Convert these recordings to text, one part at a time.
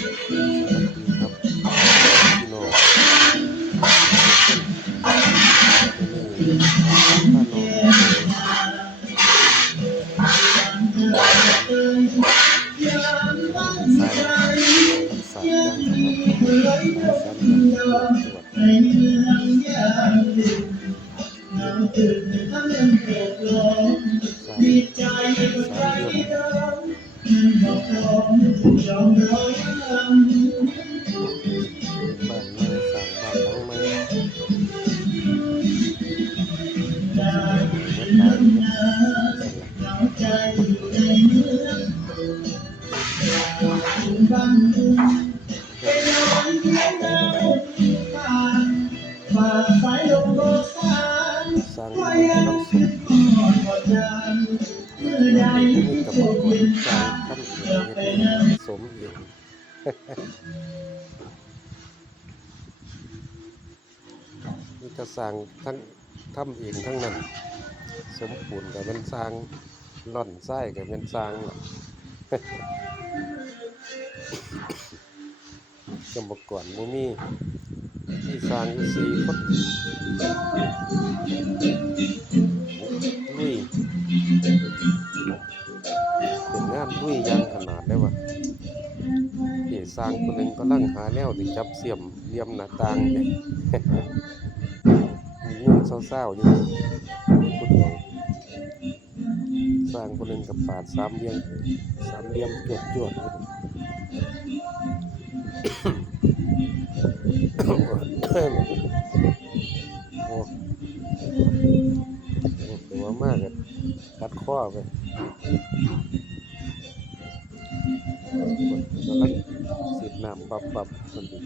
Música ก็สร้างทั้งทำเองทั้งนั้น สมปูนกับเป็นสร้างล่อนไส้กับเป็นสร้างล่ะสมัยก่อนบ่มีมีสร้างอยู่สี่คนลุยเป็นงานลุยยังขนาดได้ว่าพี่สร้างคนหนึ่งก็ลังหาแนวที่จับเสียมเลียมหน้าต่างเนี่ย เงินเศร้าๆอยู่พูดเดียวสร้างคนหนึ่งกับปาดสามเหลี่ยมสามเหลี่ยมจวดจวดโอ้โอ้ตัวมากเลยตัดข้อไปกำลังสีดน้ำปับปับๆมันดี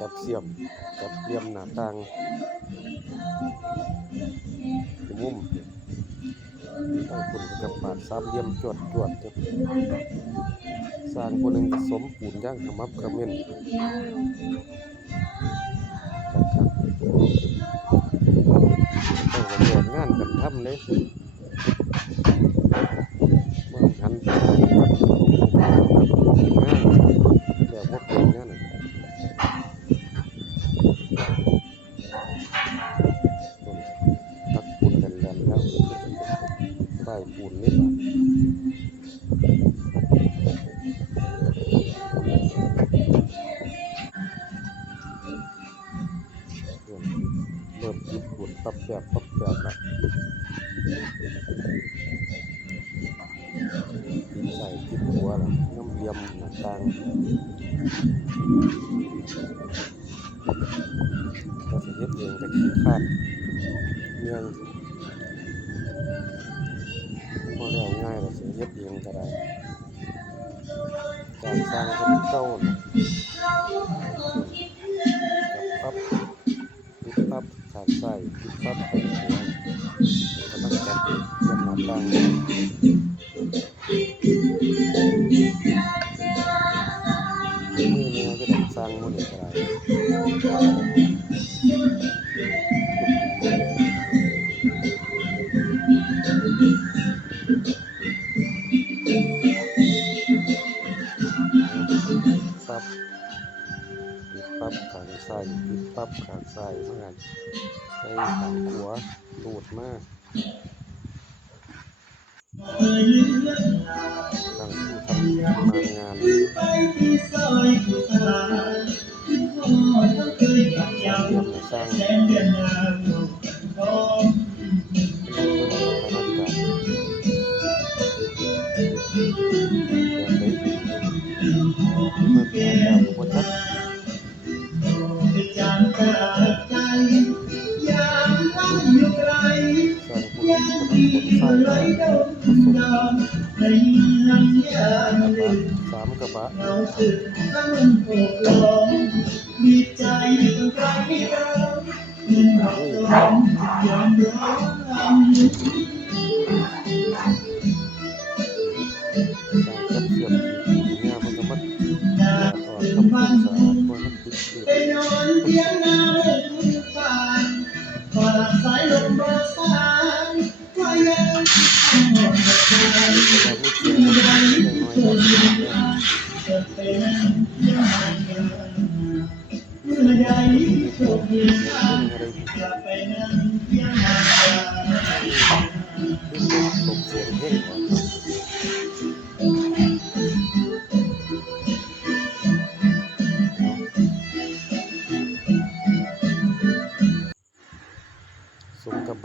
จับเสียม จับเลี่ยมหน้าต่าง มุมตั้งคุณกับปาดสามเหลี่ยมจวดจวดๆจ้ะสร้างคนหนึ่งสมปูนย่างขมับขมิ้นนะครับต้องระเบียนงานกันทำเลย แล้วแล้วใบปูนนี่ละ ง่ายเราสิเฮ็ ไส้ปิดปั๊บขางไส้เมื่อไงใส่ขางหัวดูดมากตั้งผู้ทำงานไปที่ซอยผู้สาวคิดฮอดเขาเคยกับสร้าเจ้างเรื่องสร้างแสนเดือนนางพอเป็นเรื่องสถานการณ์แบบไหนมั กระบะเราสึกทั้งมันโอบล้อมมีใจต้องการให้เราเงินดอกทองยอมร้องสร้างจัดเสียมเนี่ยมันก็มันนาออกตื่นทำควัวามนสะอาดว่ามันติดเชื้อไปนอนเพียง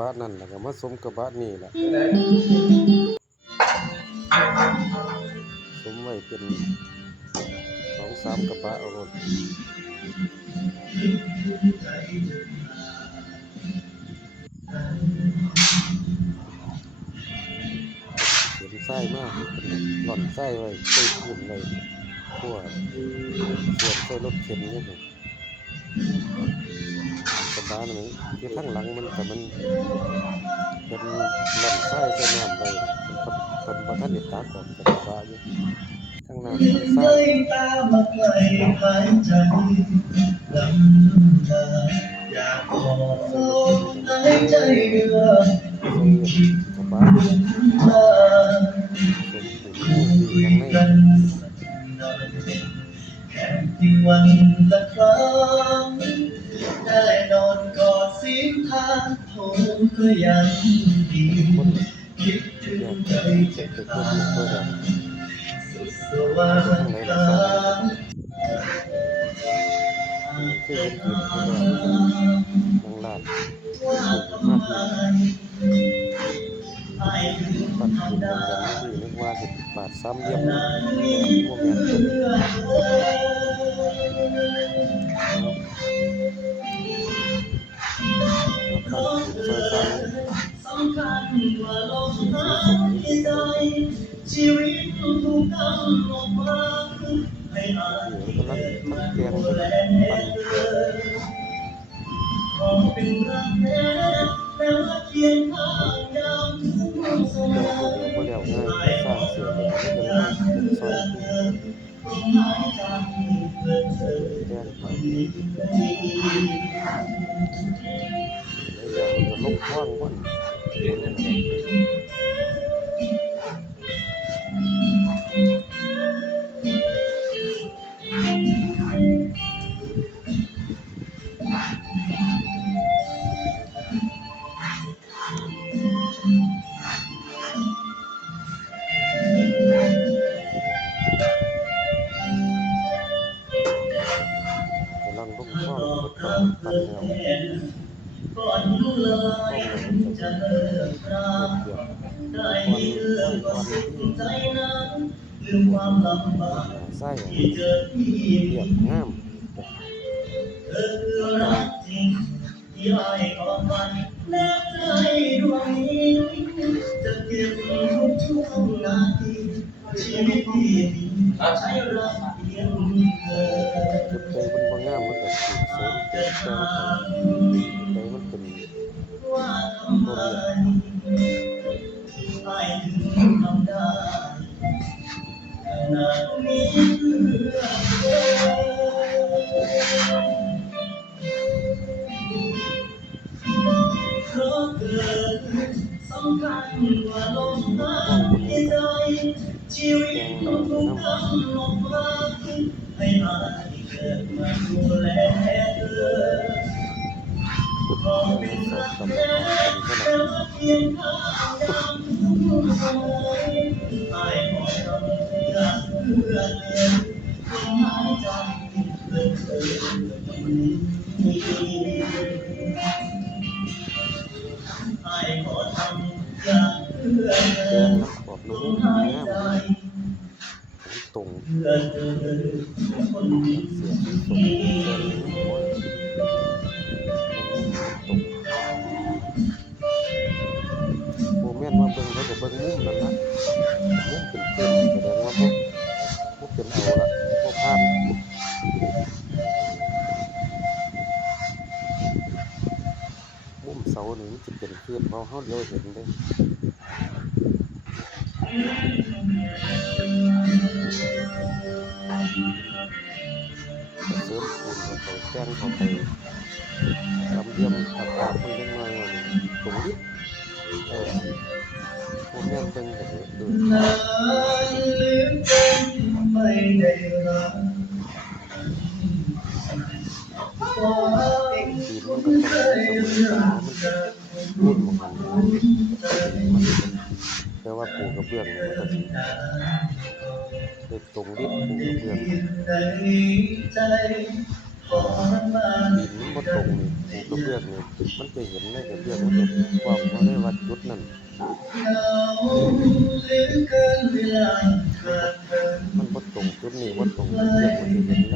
บาทนั่นแหละก็มาสมกับบาทนี่แหละสมไว้เป็นสองสามกระบะเอาหมดเขียนไส้มากหล่อนไส้ไว้ใส่ขึ้นเลยทั่วเสียบใส่รถเข็นนี่เลย กระบะนั่นมันที่ข้างหลังมันแต่มันเป็นหล่อนไส้ใส่น้ำไปเป็นเป็นประทันเด็ดตากออกจากกระบะอยู่ข้างหน้าเป็นไส้ได้ตามาไกลหายใจลำลาอยากขอหายใจเรือใส่กระบะมาเป็นปุ่มที่ข้างใน กันหน่อยแค่เพียงวันละครั้งได้นอนกอดเสียงทางโทรก็ยังดีคนคิดถึงอยากใจจะจะเก็บขาเงินดเพื่อแบบสุดสว่างกลางคือเห็นเห็นเพื่อแบบบางลาดถูกมากที่ปัดคุณบางอย่างที่นึกว่าจะปาดซ้ำเยี่ยมพวกงาน ชีวิตถูกกำหนดมาให้อาอยู่แล้วก็รักทั้งเตียงทั้งแลปันขอเป็นรักแท้แต่ว่าเคียงข้างยามทุกสเจ้ามัตัวเดียวก็เดียวง่ายสร้างเสียเดียวไม่เป็นไรเป็นซอยที่ลมหาย 你的美。 ความลำบากไส้ที่เจอที่เรียบงามเธอคือรักจริงที่ให้ก่อนวันแนบใจดวงนี้จะเก็บทุกช่วงนาทีชีวิตที่มีใช้รักเพียงเธอจุดใจมันบ่งามมันก็สูงเสริมแต่มัน ข ตรงนี้ไอ้ขอกอย่างเพื่อเธแดองขอบลนุ่มมหายงามใจตรงเพื่อคนดีเสียงแดานี่มันจะเป็นขึ้นเพราะเขาเดียวเห็นเด้เสริมปูนเข้าไปแจ้งเข้าไป รุ่นของมันมันแต่ว่าปูกระเบื้องเนี่ยมันก็สิดตรงดินปูกระเบื้องดินมันบ่ตรงนี่ปูกระเบื้องนี่มันจะเห็นในกระเบื้องมันจะกว้างเพราะได้ว่าจุดนั้นมันบ่ตรงจุดนี้บ่ตรงกระเบื้องมันจะเห็นเล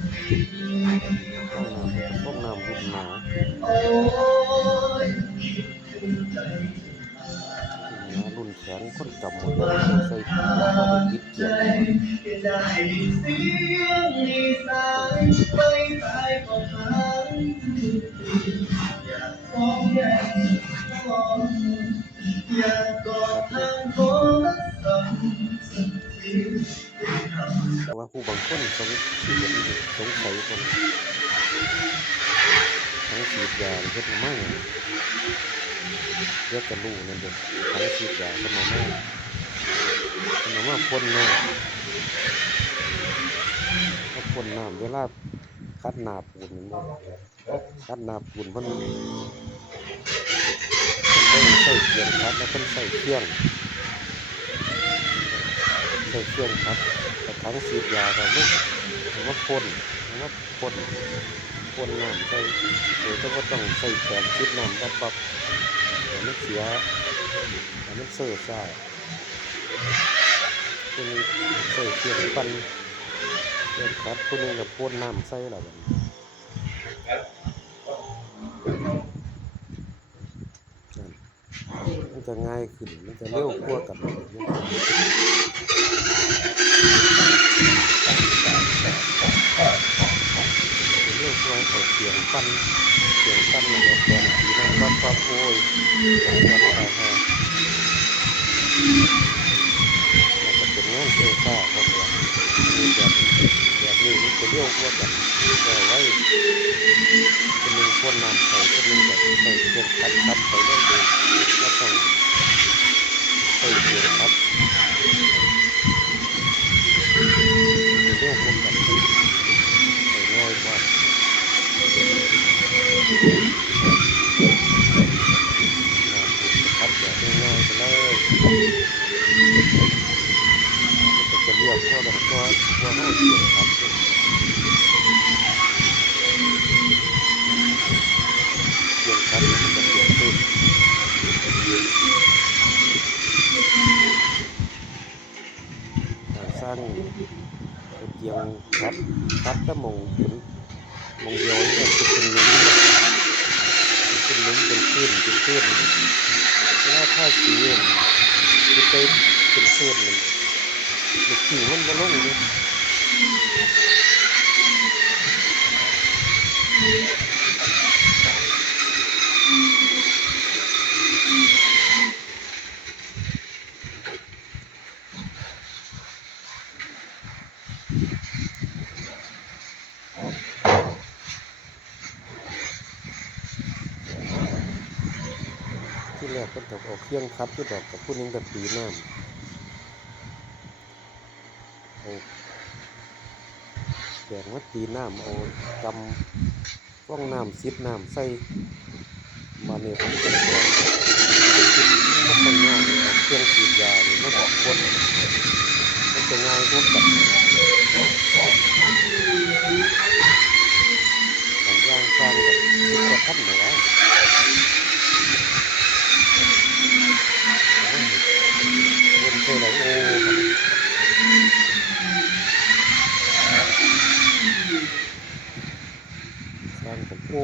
คนสงสียสงสัยคนทั้งฉีดยาเฮ็ดมาไม่เรียกกระลูนั่นเด้อทั้งฉีดยาเฮ็ดมาไม่เฮ็ดมามาพ่นน้ำถ้าพ่นน้ำเวลาคัดนาปูนนี่บ่คัดนาปูนมันต้องใส่เกียงคัดแล้วเพิ่นใส่เครื่องใส่เครื่องคัด แต่ทั้งสีดยาก็ไม่ผมว่าพ่นผมว่าพ่นพ่นน้ำใส่โดยที่ว่าต้องใส่แปรงชิดน้ำปั๊บปั๊บแต่มันเสียแต่มันเสื่อซ่าคนนี้ใส่เครื่องปันเครื่องคัดคนนึงกับพ่นน้ำใส่แล้วบัดนี้นั่นมันจะง่ายขึ้น มันจะเร็วกว่ากัน สียงปั้นเสียงปั้นมันแดงสีน้ำปั๊บปั๊บโอ้ยแดงแดงตายฮะมันจะเป็นงานเซซ่าครับเนี่ยมีแบบแบบนี้มันจะเร็วกว่ากันแต่ไว้คนหนึ่งพ่นน้ำใส่คนหนึ่งแบบใส่เครื่องคัดคัดไปเรื่อยๆแล้วต้องใส่เครื่องคัดจะเร็วกว่ากันง่ายกว่า ครับแบบง่ายๆไปเลยมันจะเรียกพวกแบบตัวตัวห้องเสียงครับเสียงครับมันเส้นการสร้างเตียงครับครับถ้ามงเห็นมองเดียวนี่ก็จะเป็นลุมเป็นลุมเป็นขึ้นเป็นขึ้นแล้วถ้าสีมันมันเป็นเส้นมันกิ่งมันบ่ลงเลย ที่แรกก็ต้ออาเครื่องคัดที่ดอกกับผู้หนึงกับตีน้ำ เอาแกงว่าตีน้ำเอากำฟ่องน้ำซิบน้ำใส่มาเนี่ยผมจะแกงมันเป็นง่ายเครื่องฉีดยาเนี่ยมาบอกคนมันจะง่ายพวกกับบางอย่างสร้างกับสิดกว่าท่านนะวะ บนเสื้อหนังโอ้ครับสร้างผมโอ้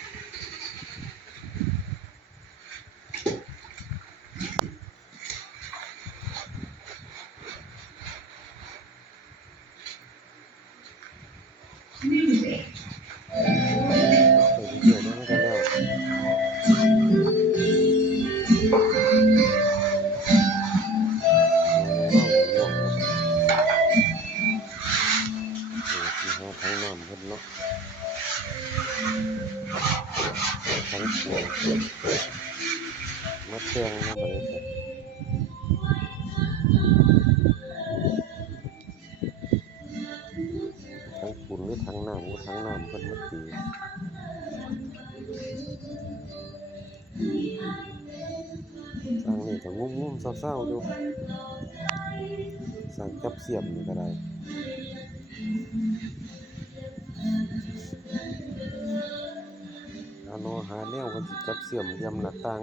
มาแตงมาบ่ได้แท้ทั้งฝุ่นหรือทั้งน้ำหรือทั้งน้ำเพิ่นมาตีทางนี้ก็งุ่มๆเศร้าๆอยู่สั่งจับเสียมนี่ก็ได้ นอหาแนวมันสิจับเสียมเหลี่ยมหน้าต่าง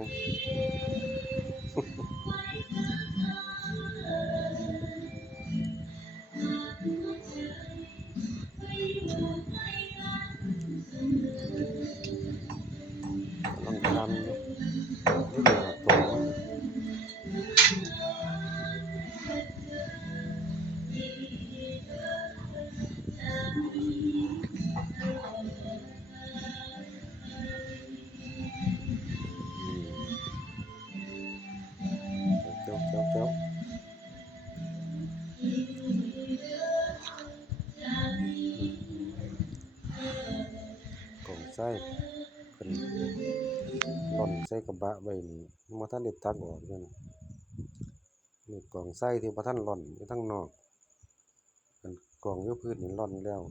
ส้เพิ่นล่อนใส่กระบะไว้นี่บ่ทันได้ตักออกอยู่นะนี่กล่องไส้ที่บ่ทันล่อนอยู่ทางนอกเป็นกล่องอยู่พื้นนี่ล่อนแล้ว